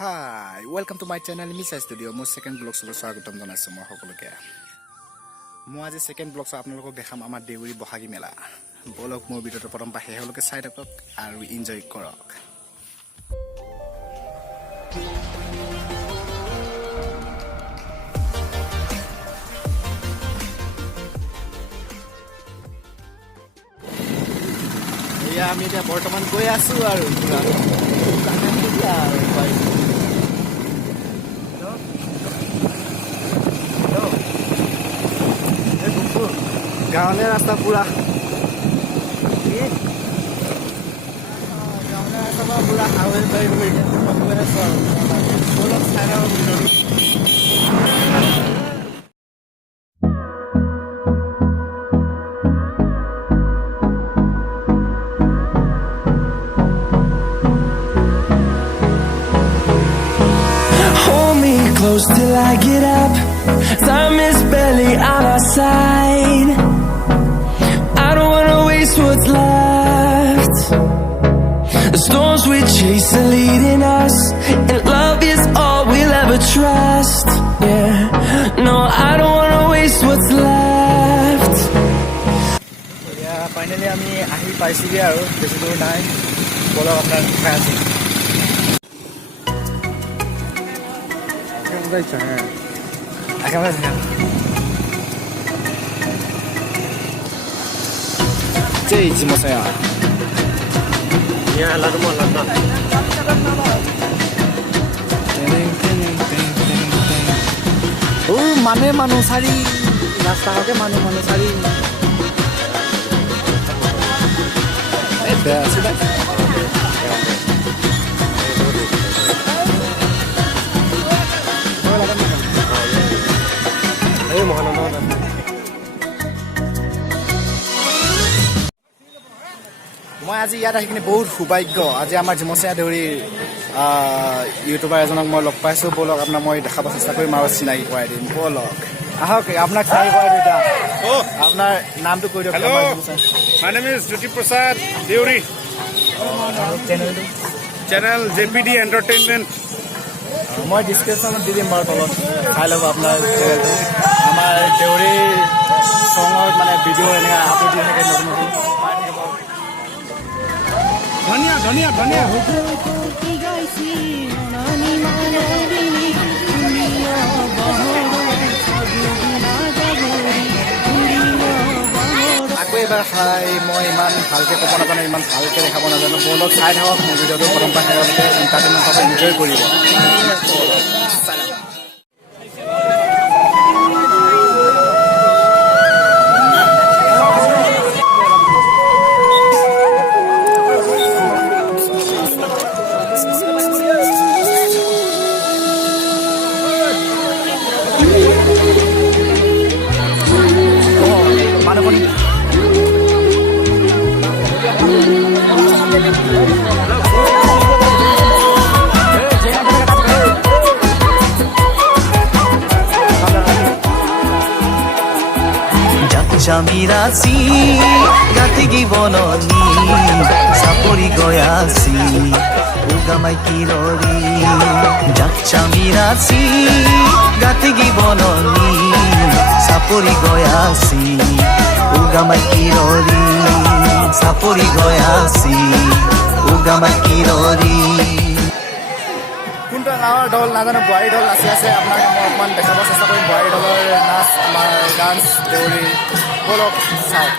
Hi, welcome to my channel Misa Studio. Mo second vlog so স্বাগতম জনাইছো মই সকলোকে। মই আজি second vlog আপোনালোকক দেখাম আমাৰ দেউৰি বহাগী মেলা। বলক মোৰ ভিডিওটো প্ৰথম পাহে সকলোকে চাই থাকক আৰু এনজয় কৰক। এয়া আমি এতিয়া বৰ্তমান গৈ আছো আৰু गाँव रास्ता पूरा पूरा highway Hold me close till I get up. Time is barely on our side. I don't wanna waste what's left. The storms we chase are leading us, and love is all we'll ever trust. Yeah, no, I don't wanna waste what's left. Yeah, finally আমি আহি পাইছিগে আৰু বেছি দূৰ নাই বলক আপোনাৰ খাই আছি这怎么样？Ya, la rumah lata. Oh, manu sari, rasta ke manu sari. Sudah. Ayo mohon nonton. মই আজি ইয়াত আহি কিনে বহুত সৌভাগ্য আজি আমাৰ জিমচীয়া দেউৰী ইউটিউবাৰ এজনক মই লগ পাইছো বলক আপোনাক মই দেখাব চেষ্টা কৰিম আৰু চিনাকি কৰাই দিম বলক আহক আপোনাক খাই কৰাই দিটা আপোনাৰ নামটো কৈ দিয়ক Hello, my name is Jyotiprosad, deori. Channel JPD Entertainment. মই ডিছক্ৰিপশ্যনত দি দিম বাৰু তলত চাই ল'ব আপোনাৰ চেনেলটো আমাৰ দেউৰী চঙৰ মানে ভিডিঅ' এনেকৈ আপলোড দি থাকে নতুন নতুন ধনিয়া আকৌ এবাৰ খাই মই ইমান ভালকৈ ক'ব নাজানো ইমান ভালকৈ দেখাব নাজানো বলক চাই থাকক মোৰ ভিডিঅ'টো প্ৰথম পৰা শেষলৈকে এণ্টাৰটেইনমেণ্ট পাব এনজয় কৰিব Jamirasi gatigi bononi sapori goyasi ugamai kirori Jamirasi gatigi bononi sapori goyasi ugamai kirori sapori goyasi ugamai kirori কোনটা গাঁৱৰ দল নাজানো বোৱাৰী দল নাচি আছে আপোনাক মই অকণমান দেখাব চেষ্টা কৰিম বোৱাৰী দলৰ নাচ আমাৰ ডান্স দেউৰী বলক চাওক